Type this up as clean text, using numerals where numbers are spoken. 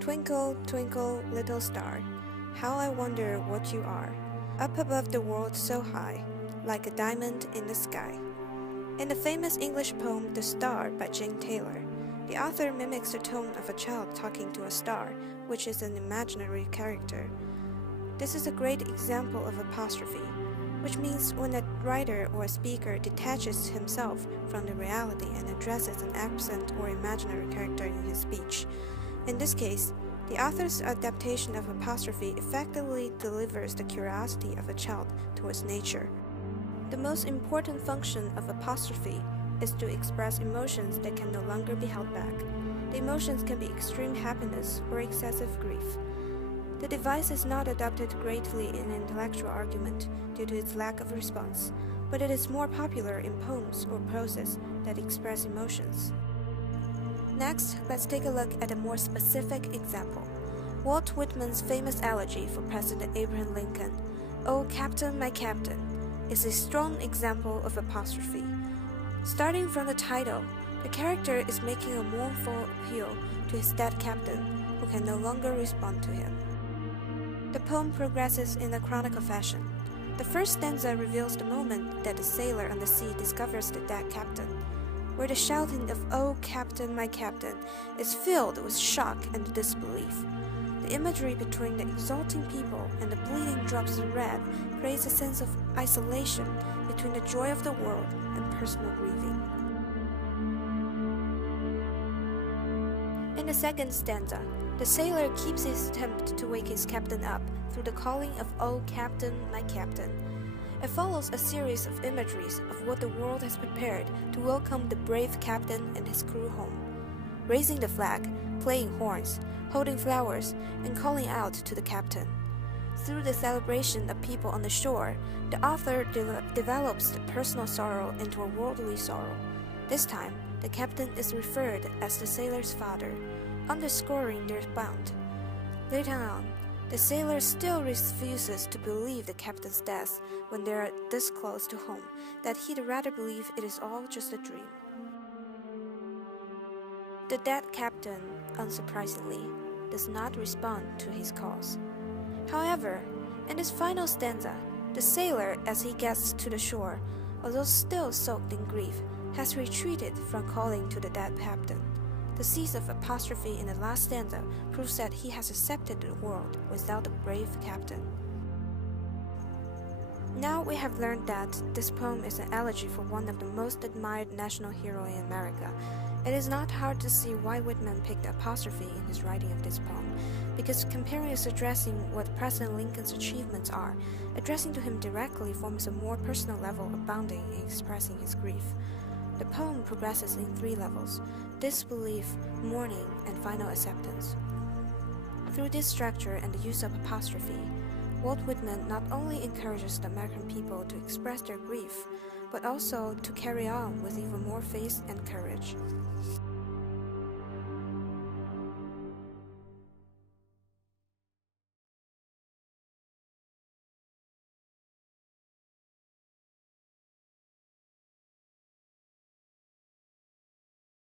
Twinkle, twinkle, little star, how I wonder what you are, up above the world so high, like a diamond in the sky. In the famous English poem The Star by Jane Taylor, the author mimics the tone of a child talking to a star, which is an imaginary character. This is a great example of apostrophe, which means when a writer or a speaker detaches himself from the reality and addresses an absent or imaginary character in his speech. In this case, the author's adaptation of apostrophe effectively delivers the curiosity of a child towards nature. The most important function of apostrophe is to express emotions that can no longer be held back. The emotions can be extreme happiness or excessive grief. The device is not adopted greatly in intellectual argument due to its lack of response, but it is more popular in poems or proses that express emotions. Next, let's take a look at a more specific example. Walt Whitman's famous elegy for President Abraham Lincoln, "Oh, Captain, my Captain," is a strong example of apostrophe. Starting from the title, the character is making a mournful appeal to his dead captain, who can no longer respond to him. The poem progresses in a chronicle fashion. The first stanza reveals the moment that the sailor on the sea discovers the dead captain, where the shouting of "Oh, Captain, my Captain" is filled with shock and disbelief. The imagery between the exulting people and the bleeding drops of red creates a sense of isolation between the joy of the world and personal grieving. In the second stanza, the sailor keeps his attempt to wake his captain up through the calling of "Oh, Captain, my Captain." It follows a series of imageries of what the world has prepared to welcome the brave captain and his crew home. Raising the flag, playing horns, holding flowers, and calling out to the captain. Through the celebration of people on the shore, the author develops the personal sorrow into a worldly sorrow. This time, the captain is referred as the sailor's father, underscoring their bond. Later on, the sailor still refuses to believe the captain's death when they are this close to home, that he'd rather believe it is all just a dream. The dead captain, unsurprisingly, does not respond to his calls. However, in this final stanza, the sailor, as he gets to the shore, although still soaked in grief, has retreated from calling to the dead captain. The cease of apostrophe in the last stanza proves that he has accepted the world without the brave captain. Now we have learned that this poem is an elegy for one of the most admired national heroes in America. It is not hard to see why Whitman picked apostrophe in his writing of this poem, because comparing is addressing what President Lincoln's achievements are, addressing to him directly forms a more personal level abounding in expressing his grief. The poem progresses in 3 levels: disbelief, mourning, and final acceptance. Through this structure and the use of apostrophe, Walt Whitman not only encourages the American people to express their grief, but also to carry on with even more faith and courage.